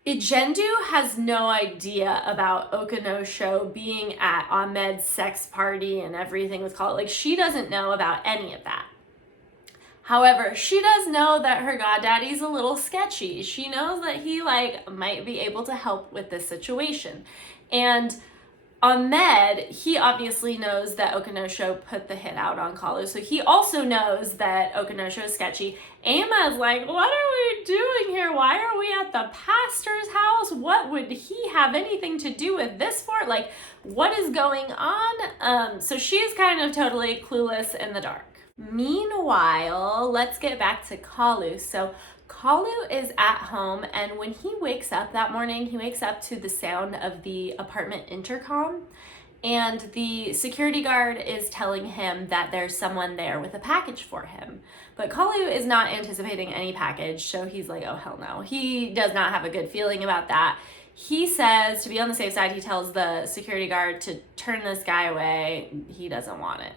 Ajendu has no idea about Okonosho being at Ahmed's sex party and everything was called. Like, she doesn't know about any of that. However, she does know that her goddaddy's a little sketchy. She knows that he like might be able to help with this situation. And Ahmed, he obviously knows that Okonosho put the hit out on Kalu, so he also knows that Okonosho is sketchy. Emma's like, what are we doing here? Why are we at the pastor's house? What would he have anything to do with this for? Like, what is going on? So she's kind of totally clueless in the dark. Meanwhile, let's get back to Kalu. So Kalu is at home, and when he wakes up that morning, he wakes up to the sound of the apartment intercom, and the security guard is telling him that there's someone there with a package for him. But Kalu is not anticipating any package, so he's like, oh hell no. He does not have a good feeling about that. He says, to be on the safe side, he tells the security guard to turn this guy away. He doesn't want it.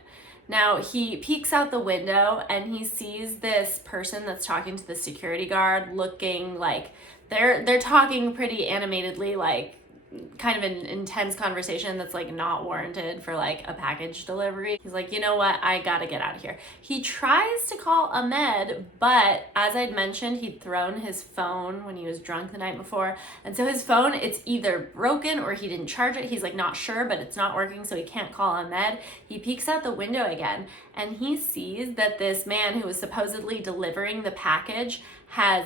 Now, he peeks out the window and he sees this person that's talking to the security guard, looking like they're talking pretty animatedly, like kind of an intense conversation that's like not warranted for like a package delivery. He's like, you know what, I gotta get out of here. He tries to call Ahmed, but as I'd mentioned, he'd thrown his phone when he was drunk the night before, and so his phone, it's either broken or he didn't charge it. He's like not sure, but it's not working, so he can't call Ahmed. He peeks out the window again, and he sees that this man who was supposedly delivering the package has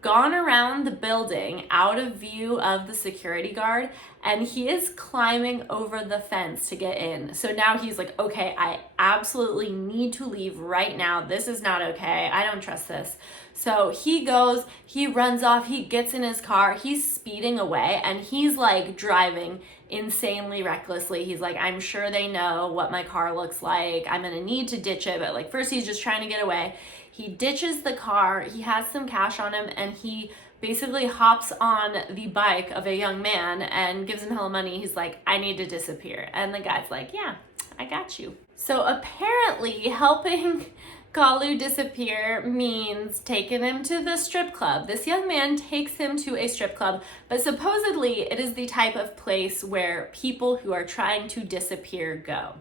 gone around the building out of view of the security guard, and he is climbing over the fence to get in. So now he's like, okay, I absolutely need to leave right now. This is not okay. I don't trust this. So he goes, he runs off, he gets in his car, he's speeding away, and he's like driving insanely recklessly. He's like, I'm sure they know what my car looks like. I'm gonna need to ditch it, but like first he's just trying to get away. He ditches the car, he has some cash on him, and he basically hops on the bike of a young man and gives him hella money. He's like, I need to disappear. And the guy's like, yeah, I got you. So apparently helping Kalu disappear means taking him to the strip club. This young man takes him to a strip club, but supposedly it is the type of place where people who are trying to disappear go.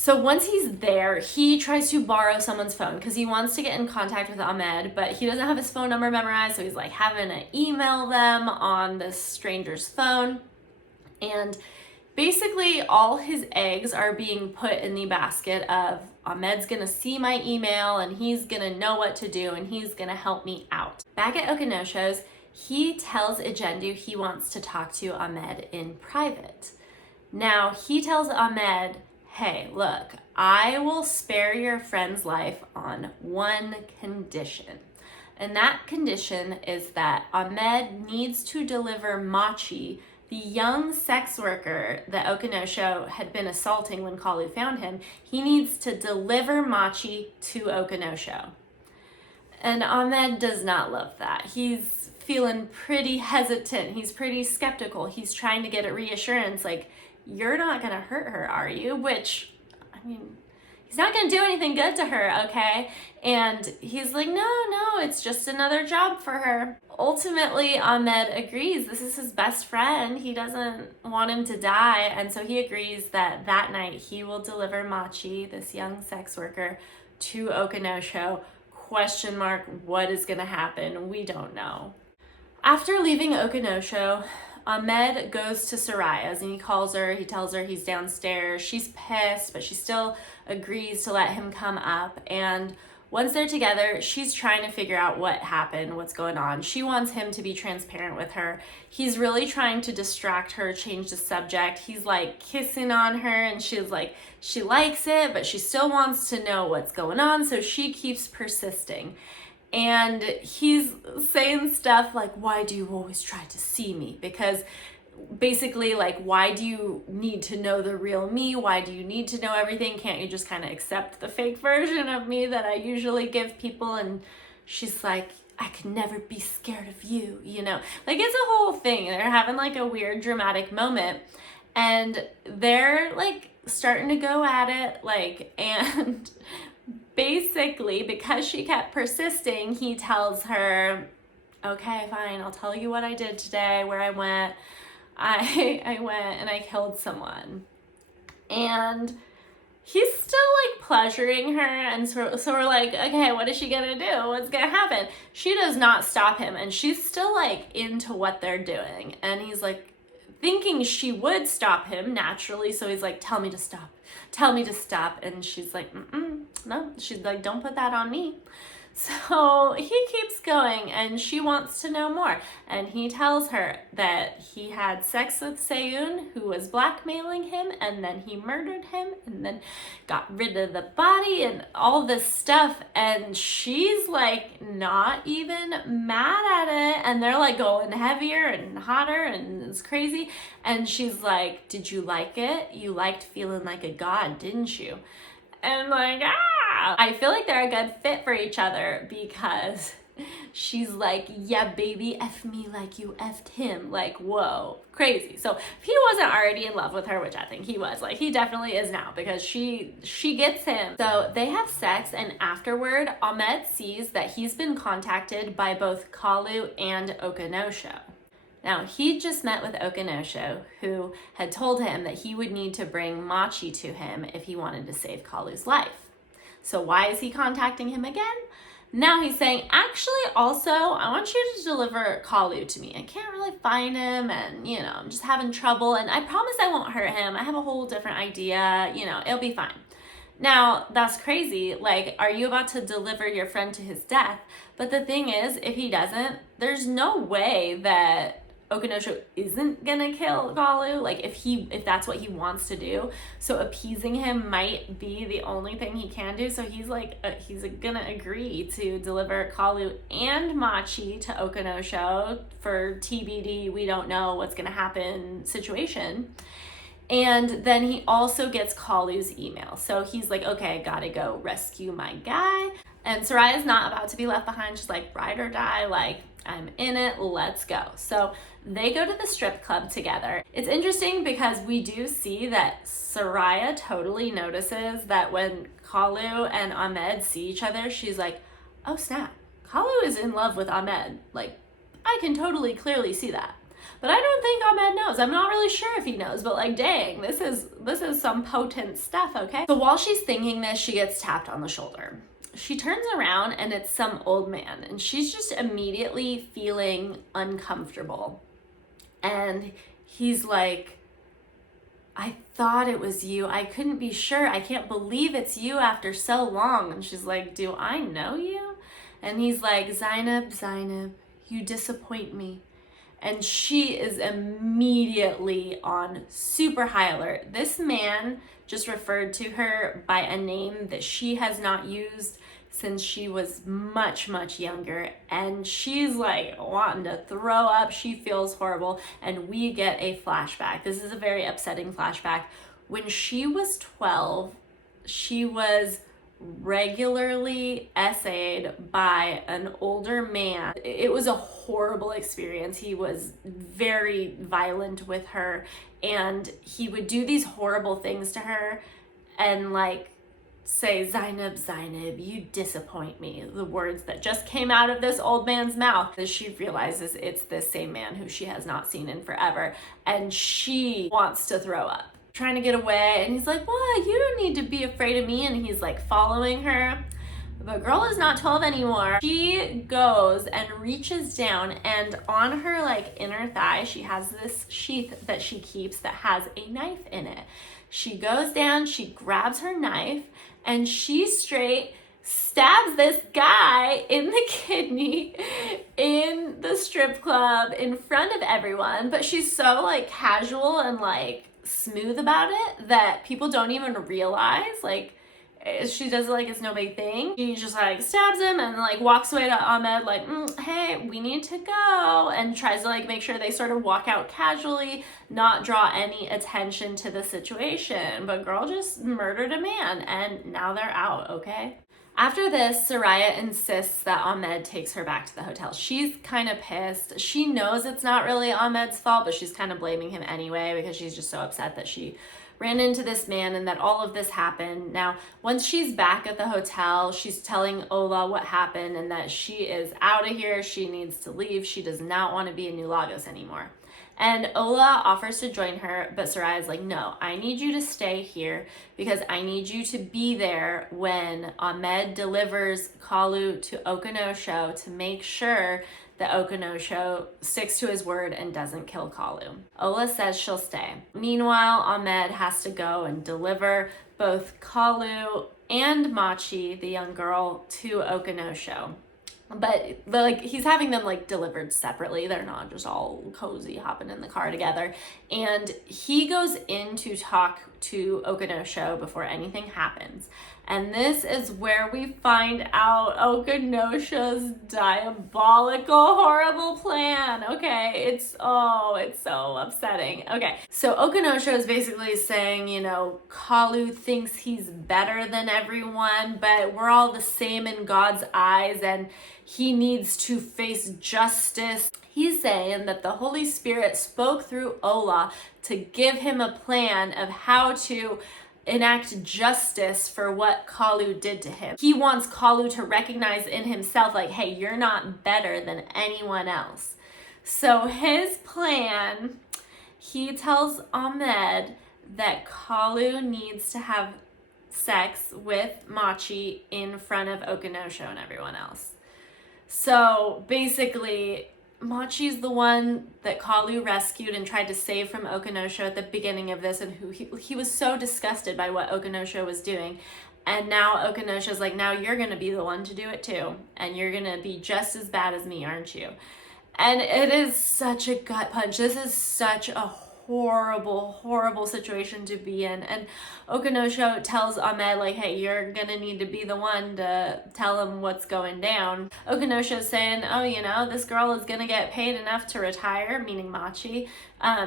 So once he's there, he tries to borrow someone's phone because he wants to get in contact with Ahmed, but he doesn't have his phone number memorized, so he's like having to email them on this stranger's phone. And basically all his eggs are being put in the basket of Ahmed's gonna see my email and he's gonna know what to do and he's gonna help me out. Back at Okonosho's, he tells Ejendu he wants to talk to Ahmed in private. Now he tells Ahmed, hey, look, I will spare your friend's life on one condition. And that condition is that Ahmed needs to deliver Machi, the young sex worker that Okonosho had been assaulting when Kalu found him. He needs to deliver Machi to Okonosho. And Ahmed does not love that. He's feeling pretty hesitant. He's pretty skeptical. He's trying to get a reassurance like, you're not gonna hurt her, are you? Which, I mean, he's not gonna do anything good to her, okay? And he's like, no, it's just another job for her. Ultimately, Ahmed agrees. This is his best friend. He doesn't want him to die. And so he agrees that that night he will deliver Machi, this young sex worker, to Okonosho. Question mark, what is gonna happen? We don't know. After leaving Okonosho, Ahmed goes to Soraya's and he calls her, he tells her he's downstairs. She's pissed, but she still agrees to let him come up. And once they're together, she's trying to figure out what happened, what's going on. She wants him to be transparent with her. He's really trying to distract her, change the subject. He's like kissing on her and she's like, she likes it, but she still wants to know what's going on. So she keeps persisting. And he's saying stuff like, why do you always try to see me? Because basically, like, why do you need to know the real me? Why do you need to know everything? Can't you just kind of accept the fake version of me that I usually give people? And she's like, I could never be scared of you, you know? Like, it's a whole thing. They're having like a weird dramatic moment and they're like starting to go at it, like, and basically, because she kept persisting, he tells her, okay, fine, I'll tell you what I did today, where I went. I went and I killed someone. And he's still like pleasuring her. And so we're like, okay, what is she gonna do? What's gonna happen? She does not stop him. And she's still like into what they're doing. And he's like thinking she would stop him naturally. So he's like, tell me to stop. Tell me to stop. And she's like, no. She's like, don't put that on me. So he keeps going and she wants to know more. And he tells her that he had sex with Seyoon, who was blackmailing him, and then he murdered him and then got rid of the body and all this stuff. And she's like not even mad at it. And they're like going heavier and hotter and it's crazy. And she's like, did you like it? You liked feeling like a god, didn't you? And like, I feel like they're a good fit for each other because she's like, yeah, baby, F me like you F'd him. Like, whoa, crazy. So if he wasn't already in love with her, which I think he was, like he definitely is now because she gets him. So they have sex and afterward, Ahmed sees that he's been contacted by both Kalu and Okonosho. Now, he just met with Okonosho, who had told him that he would need to bring Machi to him if he wanted to save Kalu's life. So why is he contacting him again? Now he's saying, actually, also, I want you to deliver Kalu to me. I can't really find him and, you know, I'm just having trouble and I promise I won't hurt him. I have a whole different idea, you know, it'll be fine. Now, that's crazy. Like, are you about to deliver your friend to his death? But the thing is, if he doesn't, there's no way that Okonosho isn't gonna kill Kalu, like if that's what he wants to do. So appeasing him might be the only thing he can do. So he's like, he's gonna agree to deliver Kalu and Machi to Okonosho for TBD, we don't know what's gonna happen situation. And then he also gets Kalu's email. So he's like, okay, I gotta go rescue my guy. And Soraya's not about to be left behind. She's like, ride or die, like, I'm in it, let's go. So they go to the strip club together. It's interesting because we do see that Soraya totally notices that when Kalu and Ahmed see each other, she's like, oh snap, Kalu is in love with Ahmed. Like, I can totally clearly see that. But I don't think Ahmed knows. I'm not really sure if he knows, but like, dang, this is some potent stuff, okay? So while she's thinking this, she gets tapped on the shoulder. She turns around and it's some old man, and she's just immediately feeling uncomfortable. And he's like, I thought it was you. I couldn't be sure. I can't believe it's you after so long. And she's like, do I know you? And he's like, Zainab, you disappoint me. And she is immediately on super high alert. This man just referred to her by a name that she has not used since she was much, much younger. And she's like wanting to throw up. She feels horrible. And we get a flashback. This is a very upsetting flashback. When she was 12, she was regularly essayed by an older man. It was a horrible experience. He was very violent with her, and he would do these horrible things to her and like say, Zainab, you disappoint me. The words that just came out of this old man's mouth. As she realizes it's this same man who she has not seen in forever, and she wants to throw up, trying to get away. And he's like, what? You don't need to be afraid of me. And he's like following her. The girl is not 12 anymore. She goes and reaches down, and on her like inner thigh, she has this sheath that she keeps that has a knife in it. She goes down, she grabs her knife, and she straight stabs this guy in the kidney in the strip club in front of everyone. But she's so like casual and like smooth about it that people don't even realize. Like, she does it like it's no big thing. She just like stabs him and like walks away to Ahmed like, hey, we need to go, and tries to like make sure they sort of walk out casually, not draw any attention to the situation. But girl just murdered a man, and now they're out, okay? After this, Soraya insists that Ahmed takes her back to the hotel. She's kind of pissed. She knows it's not really Ahmed's fault, but she's kind of blaming him anyway because she's just so upset that she ran into this man and that all of this happened. Now, once she's back at the hotel, she's telling Ola what happened and that she is out of here. She needs to leave. She does not want to be in New Lagos anymore. And Ola offers to join her, but Soraya's like, no, I need you to stay here because I need you to be there when Ahmed delivers Kalu to Okonosho to make sure that Okonosho sticks to his word and doesn't kill Kalu. Ola says she'll stay. Meanwhile, Ahmed has to go and deliver both Kalu and Machi, the young girl, to Okonosho. But like he's having them like delivered separately. They're not just all cozy hopping in the car together. And he goes in to talk to Okonosho before anything happens. And this is where we find out Okonosho's diabolical, horrible plan. Okay, it's so upsetting. Okay, so Okonosho is basically saying, you know, Kalu thinks he's better than everyone, but we're all the same in God's eyes, and he needs to face justice. He's saying that the Holy Spirit spoke through Ola to give him a plan of how to enact justice for what Kalu did to him. He wants Kalu to recognize in himself, like, hey, you're not better than anyone else. So his plan, he tells Ahmed that Kalu needs to have sex with Machi in front of Okonosho and everyone else. So basically, Machi's the one that Kalu rescued and tried to save from Okonosho at the beginning of this, and who he was so disgusted by what Okonosho was doing. And now Okonosho's like, now you're going to be the one to do it too. And you're going to be just as bad as me, aren't you? And it is such a gut punch. This is such a horrible situation to be in. And Okonosho tells Ahmed, like, hey, you're gonna need to be the one to tell him what's going down. Okonosho's saying, oh, you know, this girl is gonna get paid enough to retire, meaning Machi.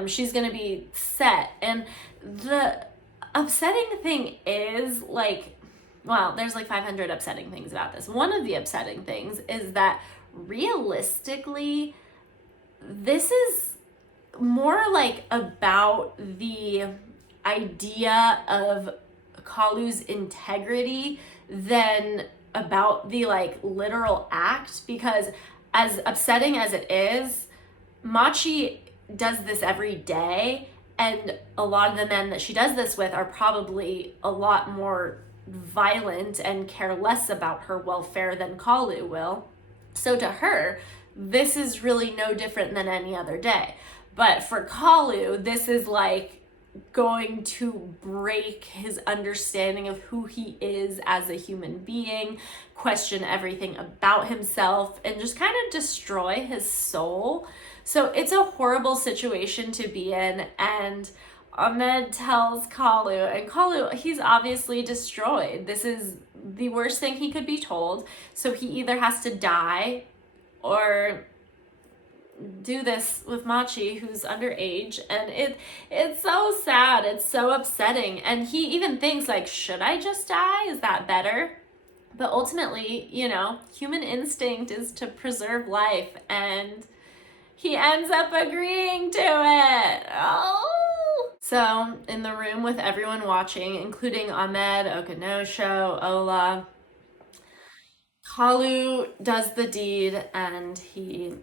She's gonna be set. And the upsetting thing is, like, well, there's like 500 upsetting things about this. One of the upsetting things is that realistically, this is more like about the idea of Kalu's integrity than about the like literal act, because as upsetting as it is, Machi does this every day, and a lot of the men that she does this with are probably a lot more violent and care less about her welfare than Kalu will. So to her, this is really no different than any other day. But for Kalu, this is like going to break his understanding of who he is as a human being, question everything about himself, and just kind of destroy his soul. So it's a horrible situation to be in, and Ahmed tells Kalu, and Kalu, he's obviously destroyed. This is the worst thing he could be told, so he either has to die or do this with Machi, who's underage, and it's so sad, it's so upsetting, and he even thinks like, should I just die? Is that better? But ultimately, you know, human instinct is to preserve life, and he ends up agreeing to it. Oh! So, in the room with everyone watching, including Ahmed, Okanosho, Ola, Kalu does the deed, and he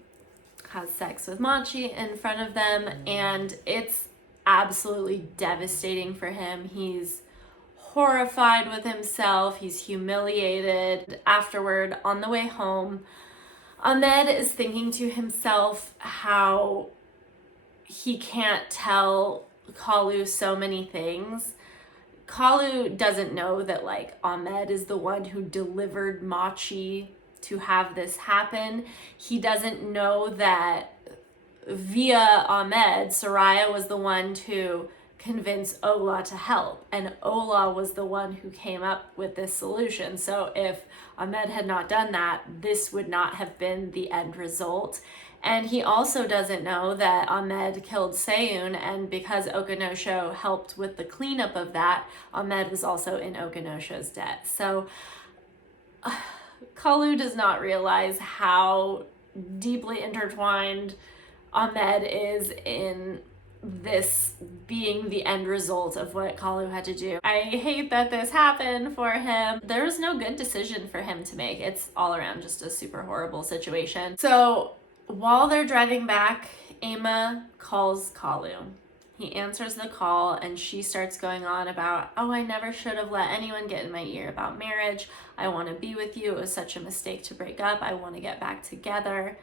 has sex with Machi in front of them, and it's absolutely devastating for him. He's horrified with himself, he's humiliated. Afterward, on the way home, Ahmed is thinking to himself how he can't tell Kalu so many things. Kalu doesn't know that like Ahmed is the one who delivered Machi to have this happen. He doesn't know that via Ahmed, Soraya was the one to convince Ola to help, and Ola was the one who came up with this solution. So if Ahmed had not done that, this would not have been the end result. And he also doesn't know that Ahmed killed Seyun, and because Okanosho helped with the cleanup of that, Ahmed was also in Okanosho's debt. So Kalu does not realize how deeply intertwined Ahmed is in this being the end result of what Kalu had to do. I hate that this happened for him. There was no good decision for him to make. It's all around just a super horrible situation. So while they're driving back, Emma calls Kalu. He answers the call, and she starts going on about, oh, I never should have let anyone get in my ear about marriage. I want to be with you. It was such a mistake to break up. I want to get back together.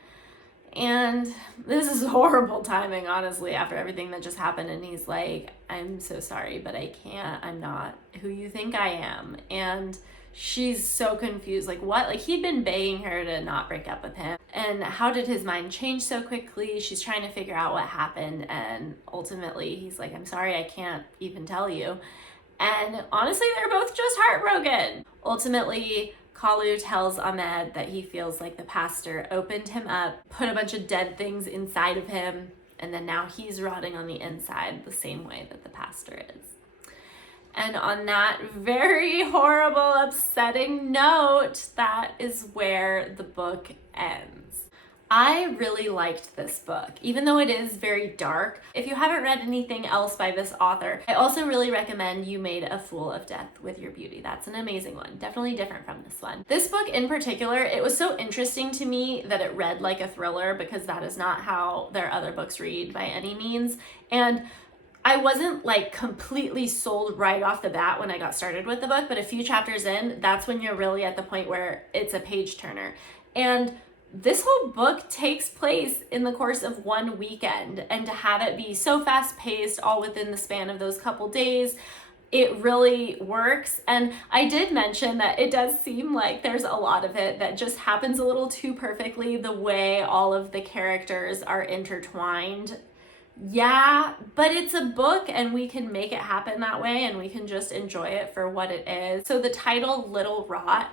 And this is horrible timing, honestly, after everything that just happened. And he's like, I'm so sorry, but I can't. I'm not who you think I am. And she's so confused. Like, what? Like, he'd been begging her to not break up with him. And how did his mind change so quickly? She's trying to figure out what happened. And ultimately, he's like, I'm sorry, I can't even tell you. And honestly, they're both just heartbroken. Ultimately, Kalu tells Ahmed that he feels like the pastor opened him up, put a bunch of dead things inside of him, and then now he's rotting on the inside the same way that the pastor is. And on that very horrible, upsetting note, that is where the book ends. I really liked this book, even though it is very dark. If you haven't read anything else by this author, I also really recommend You Made a Fool of Death with Your Beauty. That's an amazing one. Definitely different from this one. This book in particular, it was so interesting to me that it read like a thriller, because that is not how their other books read by any means. And I wasn't like completely sold right off the bat when I got started with the book, but a few chapters in, that's when you're really at the point where it's a page turner. And this whole book takes place in the course of one weekend, and to have it be so fast paced all within the span of those couple days, it really works. And I did mention that it does seem like there's a lot of it that just happens a little too perfectly, the way all of the characters are intertwined. Yeah, but it's a book, and we can make it happen that way, and we can just enjoy it for what it is. So the title, Little Rot,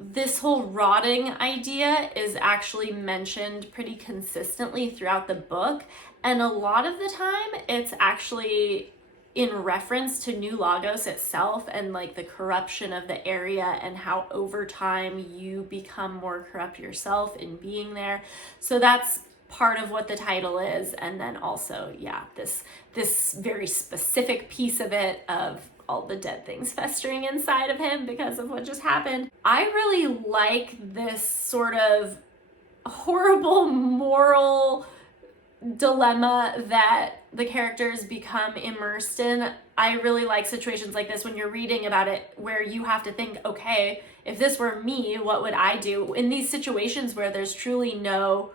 this whole rotting idea is actually mentioned pretty consistently throughout the book, and a lot of the time it's actually in reference to New Lagos itself and like the corruption of the area and how over time you become more corrupt yourself in being there. So that's part of what the title is. And then also, yeah, this very specific piece of it of all the dead things festering inside of him because of what just happened. I really like this sort of horrible moral dilemma that the characters become immersed in. I really like situations like this when you're reading about it where you have to think, okay, if this were me, what would I do? In these situations where there's truly no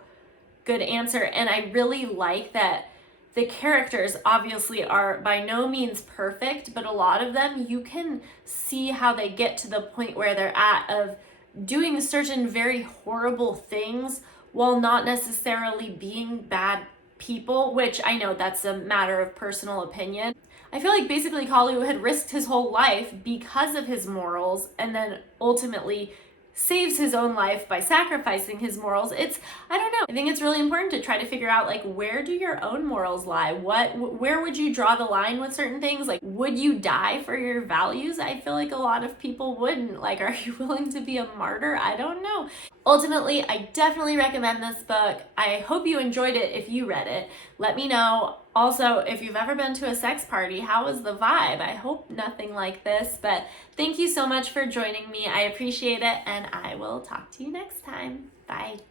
good answer. And I really like that the characters obviously are by no means perfect, but a lot of them you can see how they get to the point where they're at of doing certain very horrible things while not necessarily being bad people, which I know that's a matter of personal opinion. I feel like basically Kalu had risked his whole life because of his morals and then ultimately saves his own life by sacrificing his morals. I don't know. I think it's really important to try to figure out, like, where do your own morals lie? Where would you draw the line with certain things? Like, would you die for your values? I feel like a lot of people wouldn't. Like, are you willing to be a martyr? I don't know. Ultimately, I definitely recommend this book. I hope you enjoyed it if you read it. Let me know. Also, if you've ever been to a sex party, how was the vibe? I hope nothing like this, but thank you so much for joining me. I appreciate it, and I will talk to you next time. Bye.